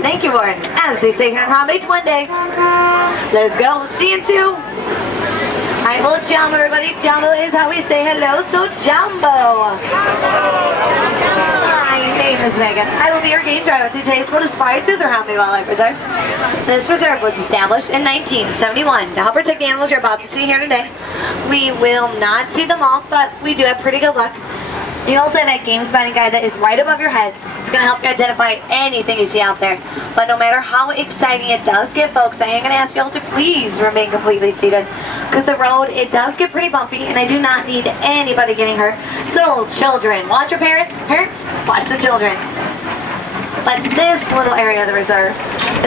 Thank you, Warren. As they say here in Palm Beach one day. Let's go. See you in 2. Alright, well, Jumbo, everybody. Jumbo is how we say hello. So, Jumbo. My name is Megan. I will be your game driver through today's What is Fire through the Hamby Wildlife Reserve. This reserve was established in 1971 to help protect the animals you're about to see here today. We will not see them all, but we do have pretty good luck. You also have that game spotting guide that is right above your heads. It's going to help you identify anything you see out there. But no matter how exciting it does get, folks, I am going to ask you all to please remain completely seated. Because the road, it does get pretty bumpy, and I do not need anybody getting hurt. So, children, watch your parents. Parents, watch the children. But this little area of the reserve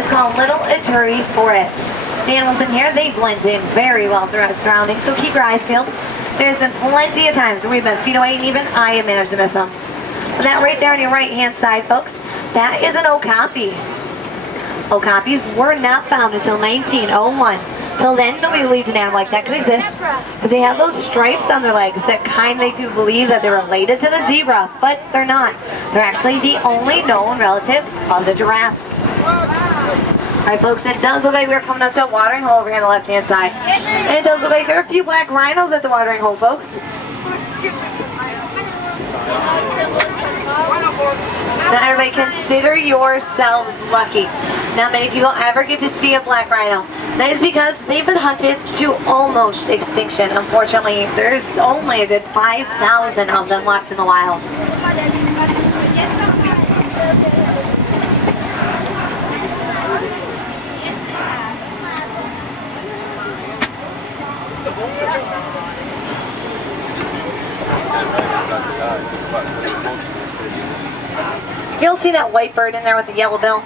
is called Little Ituri Forest. The animals in here, they blend in very well throughout the surroundings, so keep your eyes peeled. There's been plenty of times where we've been feet away, and even I have managed to miss them. But that right there on your right-hand side, folks, that is an okapi. Okapis were not found until 1901. Till then, nobody believed an animal like that could exist, because they have those stripes on their legs that kind of make people believe that they're related to the zebra, but they're not. They're actually the only known relatives of the giraffes. Alright, folks, it does look like we're coming up to a watering hole over here on the left-hand side. And it does look like there are a few black rhinos at the watering hole, folks. Now, everybody, consider yourselves lucky. Not many people ever get to see a black rhino. That is because they've been hunted to almost extinction. Unfortunately, there's only a good 5,000 of them left in the wild. You'll see that white bird in there with the yellow bill.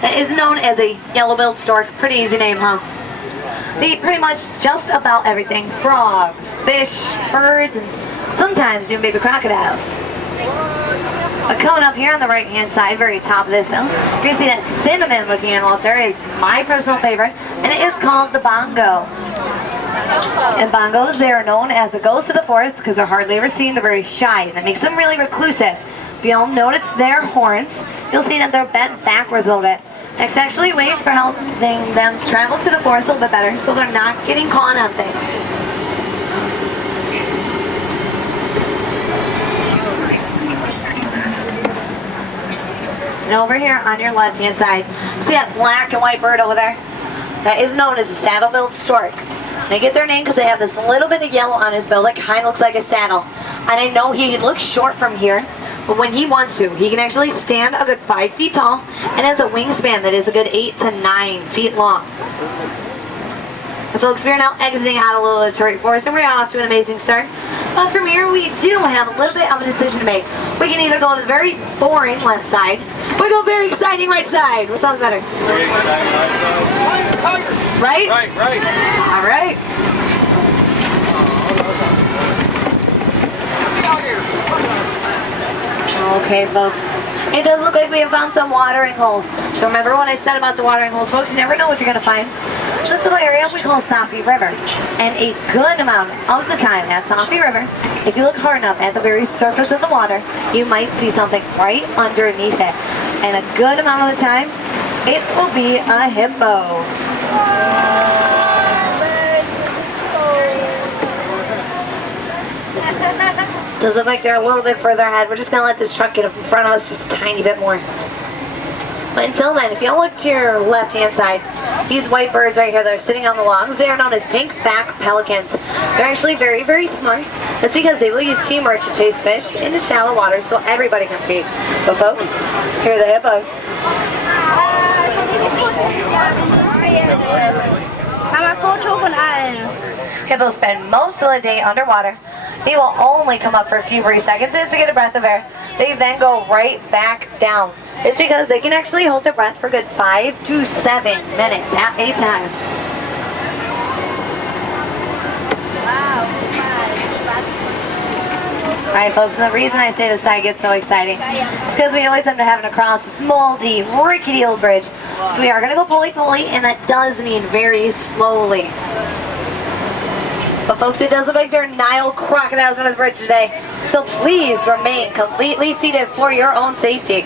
That is known as a yellow-billed stork. Pretty easy name, huh? They eat pretty much just about everything. Frogs, fish, birds, and sometimes even baby crocodiles. But coming up here on the right-hand side, very top of this hill, you're going to see that cinnamon-looking animal up there. Is my personal favorite, and it is called the bongo. And bongos, they are known as the ghosts of the forest because they're hardly ever seen. They're very shy, and that makes them really reclusive. If you'll notice their horns, you'll see that they're bent backwards a little bit. It's actually a way for helping them travel through the forest a little bit better, so they're not getting caught on things. And over here on your left-hand side, see that black and white bird over there? That is known as a saddle-billed stork. They get their name because they have this little bit of yellow on his bill that kind of looks like a saddle. And I know he looks short from here, but when he wants to, he can actually stand a good 5 feet tall and has a wingspan that is a good 8 to 9 feet long. But folks, we are now exiting out of Little Ituri Forest, and we're off to an amazing start. But from here, we do have a little bit of a decision to make. We can either go to the very boring left side, or go very exciting right side. What sounds better? Right? Right. All right. Okay, folks. It does look like we have found some watering holes. So remember what I said about the watering holes, folks. You never know what you're going to find. This little area we call Safi River. And a good amount of the time at Safi River, if you look hard enough at the very surface of the water, you might see something right underneath it. And a good amount of the time, it will be a hippo. Does look like they're a little bit further ahead. We're just going to let this truck get up in front of us just a tiny bit more. But until then, if you look to your left-hand side, these white birds right here that are sitting on the logs, they are known as pink-back pelicans. They're actually very, very smart. That's because they will use teamwork to chase fish into shallow water so everybody can feed. But folks, here are the hippos. Hippos spend most of the day underwater. They will only come up for a few brief seconds to get a breath of air. They then go right back down. It's because they can actually hold their breath for a good 5 to 7 minutes at a time. Alright folks, and the reason I say this side gets so exciting is because we always end up having to cross this moldy, rickety old bridge. So we are going to go pulley-pulley, and that does mean very slowly. But folks, it does look like there are Nile crocodiles under the bridge today. So please remain completely seated for your own safety.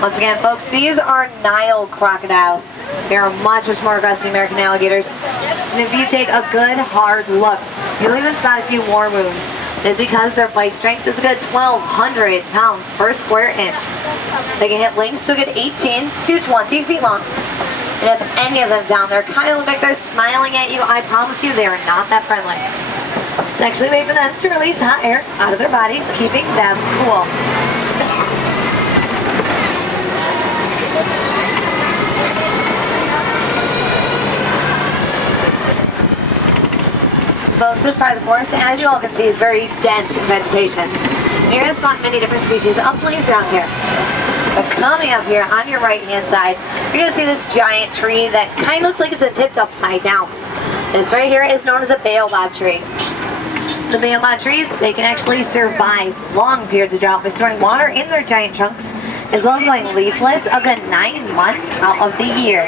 Once again, folks, these are Nile crocodiles. They are much more aggressive than American alligators. And if you take a good hard look, you'll even spot a few war wounds. It's because their bite strength is a good 1,200 pounds per square inch. They can hit lengths to a good 18 to 20 feet long. And if any of them down there kind of look like they're smiling at you, I promise you they are not that friendly. It's actually a way for them to release hot air out of their bodies, keeping them cool. Folks, this part of the forest, as you all can see, is very dense in vegetation. You're going to spot many different species of leaves around here. But coming up here on your right-hand side, you're going to see this giant tree that kind of looks like it's been tipped upside down. This right here is known as a baobab tree. The baobab trees, they can actually survive long periods of drought by storing water in their giant trunks, as well as going leafless a good 9 months out of the year.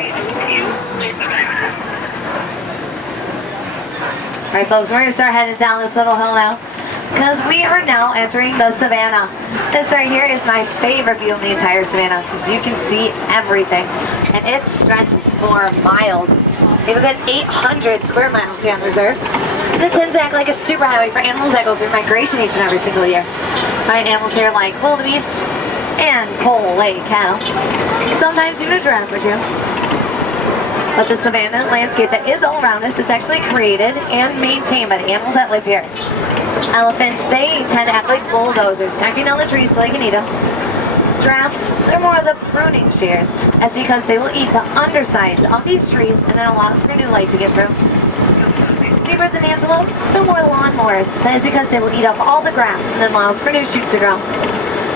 Alright folks, we're going to start heading down this little hill now, because we are now entering the savannah. This right here is my favorite view of the entire savannah, because you can see everything, and it stretches for miles. We have a good 800 square miles here on the reserve. And it tends to act like a superhighway for animals that go through migration each and every single year. Find animals here like wildebeest and coal-laid cattle, sometimes even a giraffe or two. But the savanna landscape that is all around us is actually created and maintained by the animals that live here. Elephants, they tend to act like bulldozers, snacking down the trees so they can eat them. Giraffes, they're more of the pruning shears. That's because they will eat the undersides of these trees and then allow us for new light to get through. Zebras and antelope, they're more lawnmowers. That is because they will eat up all the grass and then allow us for new shoots to grow.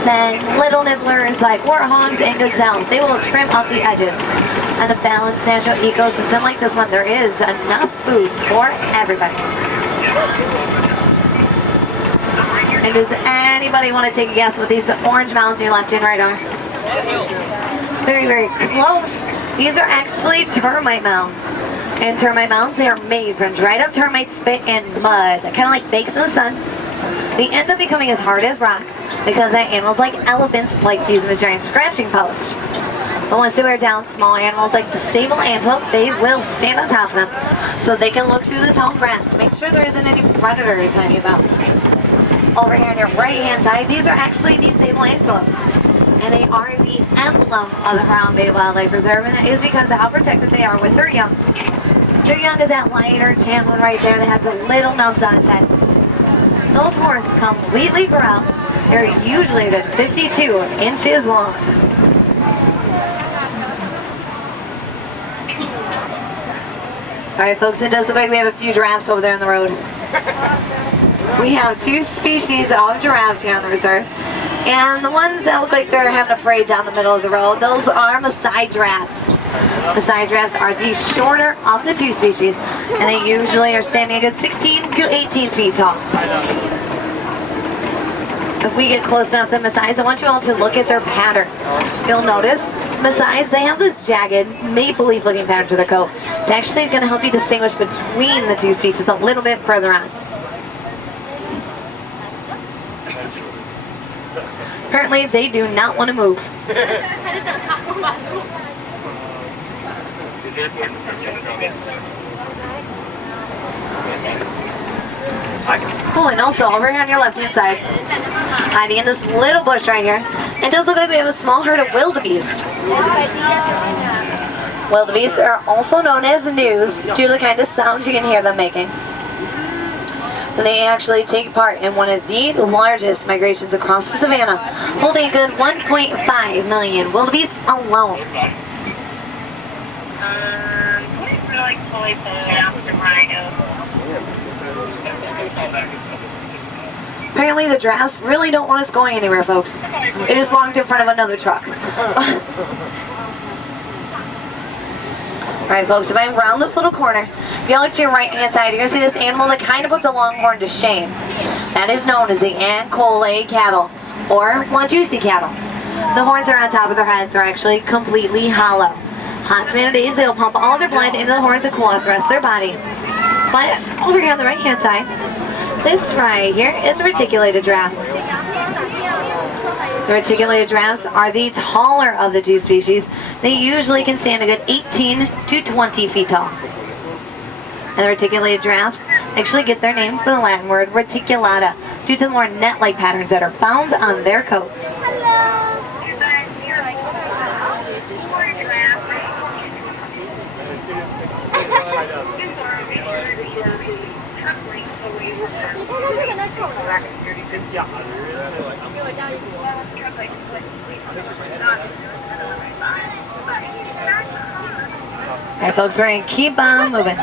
Then little nibblers like warthogs and gazelles, they will trim up the edges. On a balanced natural ecosystem like this one, there is enough food for everybody. And does anybody want to take a guess what these orange mounds on your left and right are? Very, very close. These are actually termite mounds. And termite mounds, they are made from dried up termite spit and mud that kind of like bakes in the sun. They end up becoming as hard as rock because animals like elephants like to use them as giant scratching posts. But once they wear down, small animals like the sable antelope, they will stand on top of them so they can look through the tall grass to make sure there isn't any predators hanging about. Over here on your right-hand side, these are actually the sable antelopes. And they are the emblem of the Brown Bay Wildlife Reserve, and that is because of how protected they are with their young. Their young is that lighter tan one right there that has the little nubs on his head. Those horns completely grow out. They're usually a good 52 inches long. Alright folks, it does look like we have a few giraffes over there on the road. We have 2 species of giraffes here on the reserve. And the ones that look like they're having a parade down the middle of the road, those are Maasai giraffes. Maasai giraffes are the shorter of the 2 species, and they usually are standing a good 16 to 18 feet tall. If we get close enough to Maasais, I want you all to look at their pattern. You'll notice Maasais, they have this jagged, maple leaf looking pattern to their coat. It's actually going to help you distinguish between the 2 species a little bit further on. Apparently, they do not want to move. Oh, and also over here on your left-hand side, hiding in this little bush right here, it does look like we have a small herd of wildebeest. Wildebeest are also known as news due to the kind of sounds you can hear them making. They actually take part in one of the largest migrations across the savannah, holding a good 1.5 million wildebeest alone. Apparently the giraffes really don't want us going anywhere, folks. They just walked in front of another truck. Alright folks, if I round this little corner, if you look to your right hand side, you're going to see this animal that kind of puts a longhorn to shame. That is known as the Ankole cattle, or Watusi cattle. The horns are on top of their heads are actually completely hollow. Hot tomato days, they'll pump all their blood into the horns and cool out the rest of their body. But over here on the right hand side, this right here is a reticulated giraffe. The reticulated giraffes are the taller of the two species. They usually can stand a good 18 to 20 feet tall. And the reticulated giraffes actually get their name from the Latin word reticulata due to the more net-like patterns that are found on their coats. Alright folks, we're going to keep on moving.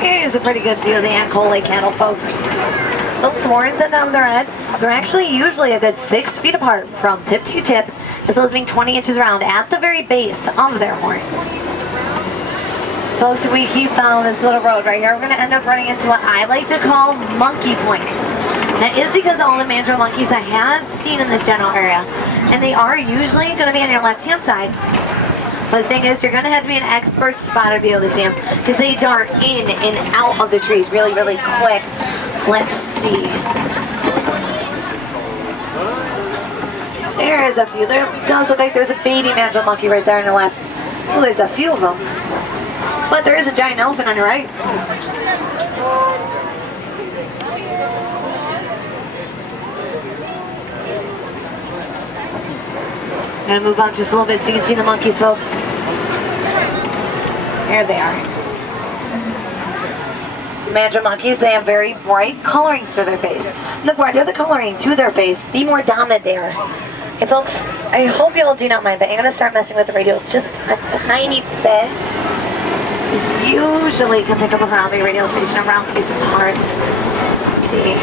Here's a pretty good view of the Ankole Lake handle, folks. Those horns at the top of their head, they're actually usually a good 6 feet apart from tip to tip, as well as being 20 inches round at the very base of their horns. Folks, if we keep following this little road right here, we're going to end up running into what I like to call monkey points. That is because of all the mandrill monkeys I have seen in this general area, and they are usually going to be on your left-hand side. But the thing is, you're going to have to be an expert spotter to be able to see them, because they dart in and out of the trees really, really quick. Let's see. There's a few. There does look like there's a baby mandrill monkey right there on the left. Well, there's a few of them. But there is a giant elephant on your right. I'm going to move up just a little bit so you can see the monkeys, folks. There they are. Mandrill monkeys, they have very bright colorings to their face. And the brighter the coloring to their face, the more dominant they are. Hey folks, I hope you all do not mind, but I'm going to start messing with the radio just a tiny bit. Usually can pick up a hobby radio station around these parts. Let's see.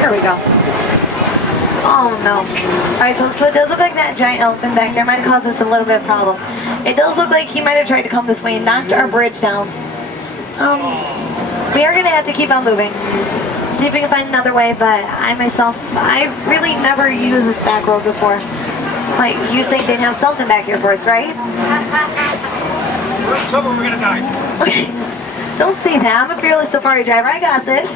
There we go. Oh no. Alright folks, so it does look like that giant elephant back there might have caused us a little bit of problem. It does look like he might have tried to come this way and knocked our bridge down. We are going to have to keep on moving. See if we can find another way, but I really never used this back road before. Like, you'd think they'd have something back here for us, right? We're gonna die. Okay. Don't say that. I'm a fearless safari driver. I got this.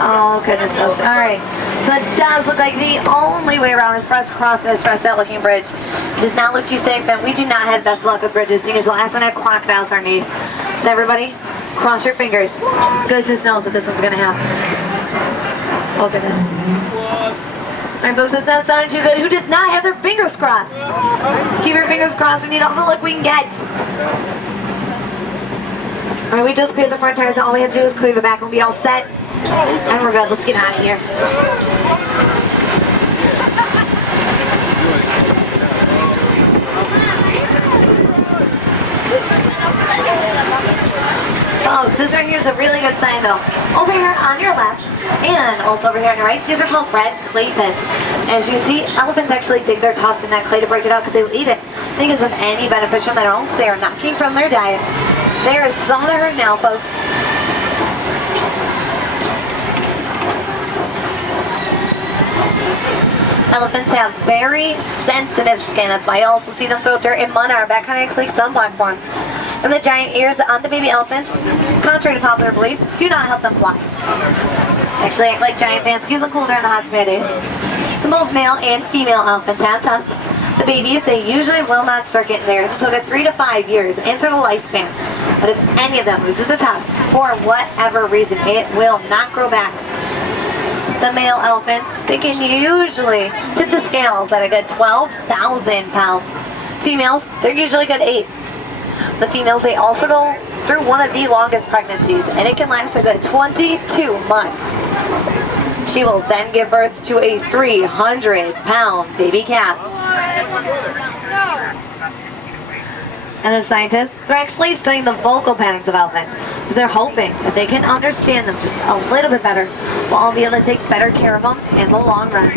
Oh, goodness, folks. Alright. So it does look like the only way around is for us to cross this stressed out looking bridge. It does not look too safe, and we do not have the best luck with bridges, seeing as the last one had crocodiles underneath. So everybody, cross your fingers. Goodness knows what this one's gonna have. Oh, goodness. Alright folks, that's not sounding too good. Who does not have their fingers crossed? Keep your fingers crossed. We need all the luck we can get. Alright, we just cleared the front tires. All we have to do is clear the back and we'll be all set. And we're good. Let's get out of here. Folks, this right here is a really good sign though. Over here on your left, and also over here on your right, these are called red clay pits. As you can see, elephants actually dig their tusks in that clay to break it up because they will eat it. Because of any beneficial minerals they are knocking from their diet. There is some of the herd now, folks. Elephants have very sensitive skin. That's why you also see them throw dirt and mud on our back, kind of acts like sunblock for them. And the giant ears on the baby elephants, contrary to popular belief, do not help them fly. Actually act like giant fans, keep them cool during the hot summer days. Both male and female elephants have tusks. The babies, they usually will not start getting theirs until get 3 to 5 years into the lifespan. But if any of them loses a tusk, for whatever reason, it will not grow back. The male elephants, they can usually tip the scales at a good 12,000 pounds. Females, they're usually good 8. The females, they also go through one of the longest pregnancies, and it can last a good 22 months. She will then give birth to a 300-pound baby calf. And the scientists, they're actually studying the vocal patterns of elephants because they're hoping that they can understand them just a little bit better. We'll all be able to take better care of them in the long run.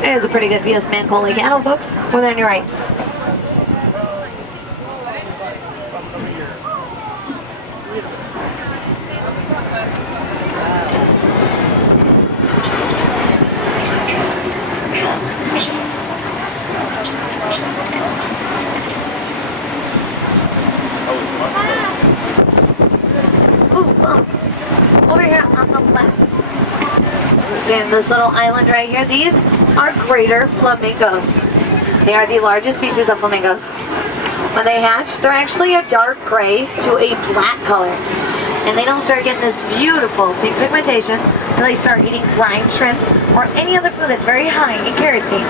It is a pretty good view of Macaulay cattle, folks. Over there on your right. Ooh, folks. Over here on the left. Stand this little island right here. These are greater flamingos. They are the largest species of flamingos. When they hatch, they're actually a dark gray to a black color. And they don't start getting this beautiful pink pigmentation until they start eating brine shrimp or any other food that's very high in keratin.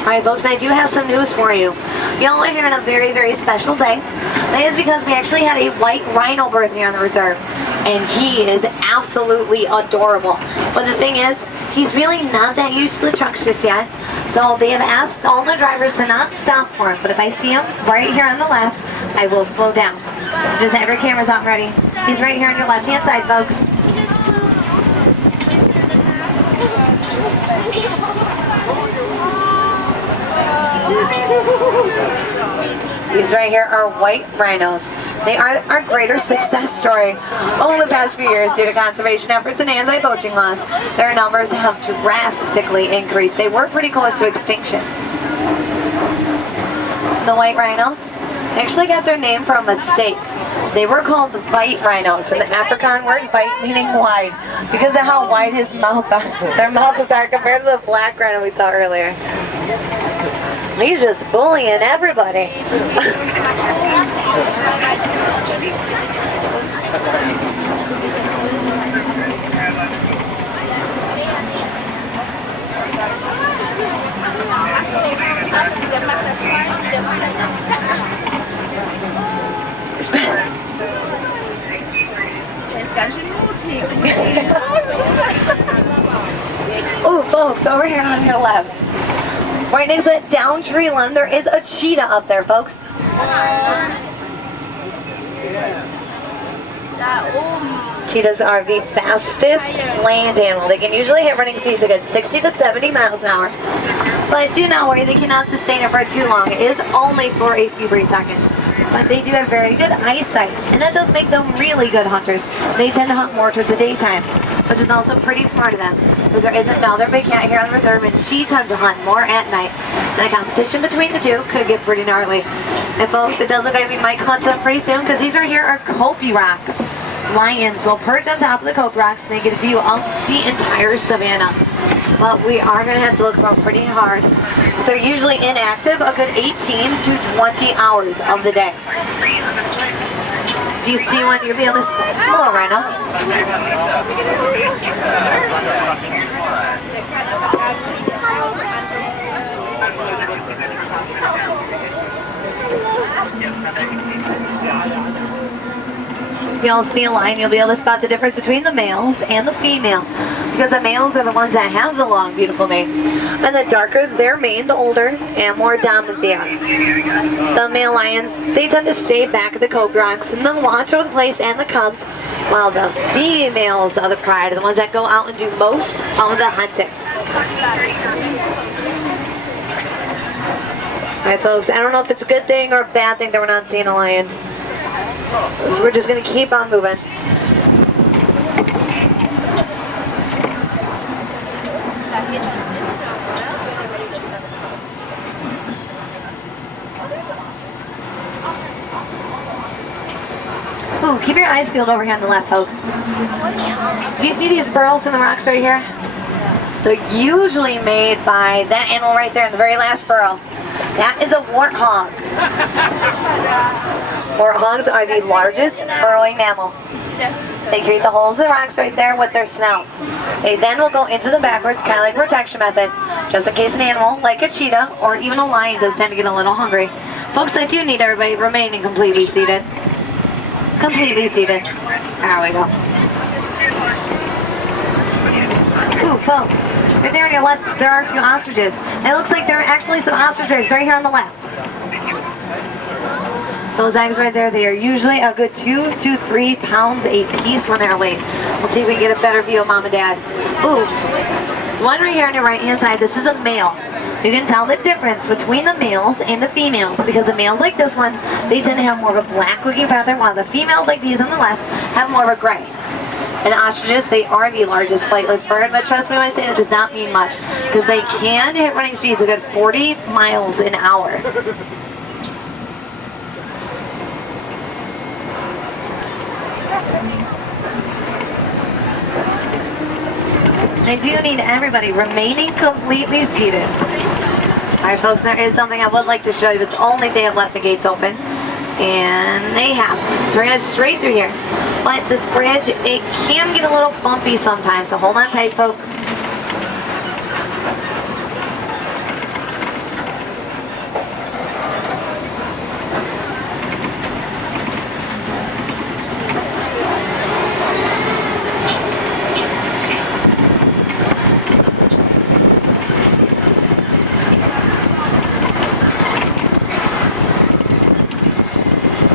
Alright folks, I do have some news for you. Y'all are here on a very, very special day. That is because we actually had a white rhino birth here on the reserve. And he is absolutely adorable. But the thing is, he's really not that used to the trucks just yet. So they have asked all the drivers to not stop for him. But if I see him right here on the left, I will slow down. So just have your cameras out and ready. He's right here on your left-hand side, folks. These right here are white rhinos. They are our greater success story over the past few years due to conservation efforts and anti-poaching laws. Their numbers have drastically increased. They were pretty close to extinction. The white rhinos actually got their name from a mistake. They were called the bite rhinos, from the Afrikaans word bite meaning wide, because of how wide his mouth are. Their mouths are compared to the black rhino we saw earlier. He's just bullying everybody. Oh, folks, over here on your left. Right next to that down tree limb, there is a cheetah up there, folks. Cheetahs are the fastest land animal. They can usually hit running speeds of good 60 to 70 miles an hour. But do not worry, they cannot sustain it for too long. It is only for a few brief seconds. But they do have very good eyesight, and that does make them really good hunters. They tend to hunt more towards the daytime, which is also pretty smart of them, because there is another big cat here on the reserve, and she tends to hunt more at night. The competition between the two could get pretty gnarly. And folks, it does look like we might come to them pretty soon, because these right here are Kopi rocks. Lions will perch on top of the Kopi rocks, and they get a view of the entire savannah. But we are going to have to look for them pretty hard. So they're usually inactive a good 18 to 20 hours of the day. If you see one, you'll be able to spot. Hello, Rhino. If y'all see a lion, you'll be able to spot the difference between the males and the females, because the males are the ones that have the long, beautiful mane. And the darker their mane, the older and more dominant they are. The male lions, they tend to stay back at the Kopi rocks, and they'll watch over the place and the cubs, while the females of the pride are the ones that go out and do most of the hunting. Alright folks, I don't know if it's a good thing or a bad thing that we're not seeing a lion. So we're just going to keep on moving. Ooh, keep your eyes peeled over here on the left, folks. Do you see these burrows in the rocks right here? They're usually made by that animal right there in the very last burrow. That is a warthog. Warthogs are the largest burrowing mammal. They create the holes in the rocks right there with their snouts. They then will go into them backwards, kind of like protection method, just in case an animal, like a cheetah or even a lion, does tend to get a little hungry. Folks, I do need everybody remaining completely seated. Completely seated. There we go. Ooh, folks, right there on your left, there are a few ostriches. It looks like there are actually some ostrich eggs right here on the left. Those eggs right there, they are usually a good 2 to 3 pounds a piece when they're laid. Let's see if we can get a better view of Mom and Dad. Ooh, one right here on your right hand side, this is a male. You can tell the difference between the males and the females because the males like this one, they tend to have more of a black looking feather, while the females like these on the left have more of a gray. And ostriches, they are the largest flightless bird, but trust me when I say that does not mean much because they can hit running speeds of a good 40 miles an hour. I do need everybody remaining completely seated. Alright folks, there is something I would like to show you. It's only they have left the gates open. And they have. So we're going to straight through here. But this bridge, it can get a little bumpy sometimes, so hold on tight folks.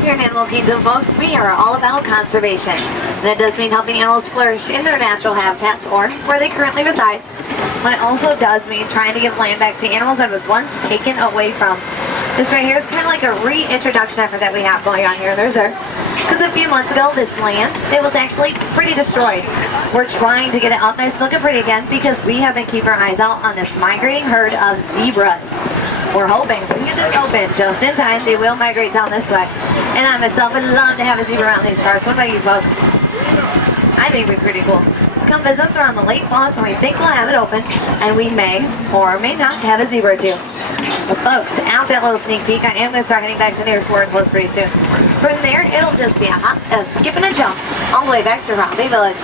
Here in Animal Kingdom, folks, we are all about conservation. That does mean helping animals flourish in their natural habitats or where they currently reside. But it also does mean trying to give land back to animals that was once taken away from. This right here is kind of like a reintroduction effort that we have going on here. There's there. Because a few months ago, this land, it was actually pretty destroyed. We're trying to get it up nice and looking pretty again because we have been keeping our eyes out on this migrating herd of zebras. We're hoping if we get this open just in time, they will migrate down this way. And I myself would love to have a zebra around these parts. What about you folks? I think it'd be pretty cool. So come visit us around the late fall when we think we'll have it open, and we may or may not have a zebra too. But folks, after that little sneak peek, I am going to start heading back to nearest Warren Close pretty soon. From there, it'll just be a hop, a skip, and a jump all the way back to Romney Village.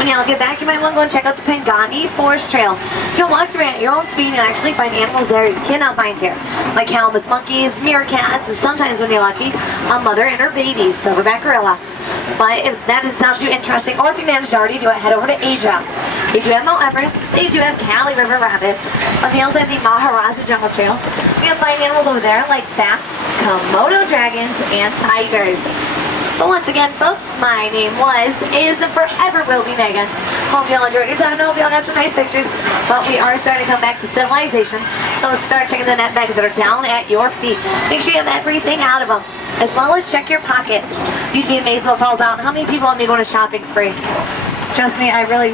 When y'all get back, you might want to go and check out the Pangani Forest Trail. You can walk through it at your own speed and actually find animals there you cannot find here, like Calamus monkeys, meerkats, and sometimes when you're lucky, a mother and her babies, silverback gorilla. But if that doesn't sound too interesting, or if you managed to already do it, head over to Asia. They do have Mount Everest, they do have Cali River rabbits, but they also have the Maharaja Jungle Trail. We have fine animals over there like bats, Komodo dragons, and tigers. But once again, folks, my name is, and forever will be Megan. Hope y'all enjoyed your time. I hope y'all got some nice pictures. But we are starting to come back to civilization. So start checking the net bags that are down at your feet. Make sure you have everything out of them. As well as check your pockets. You'd be amazed what falls out and how many people have me going on a shopping spree. Trust me, I really...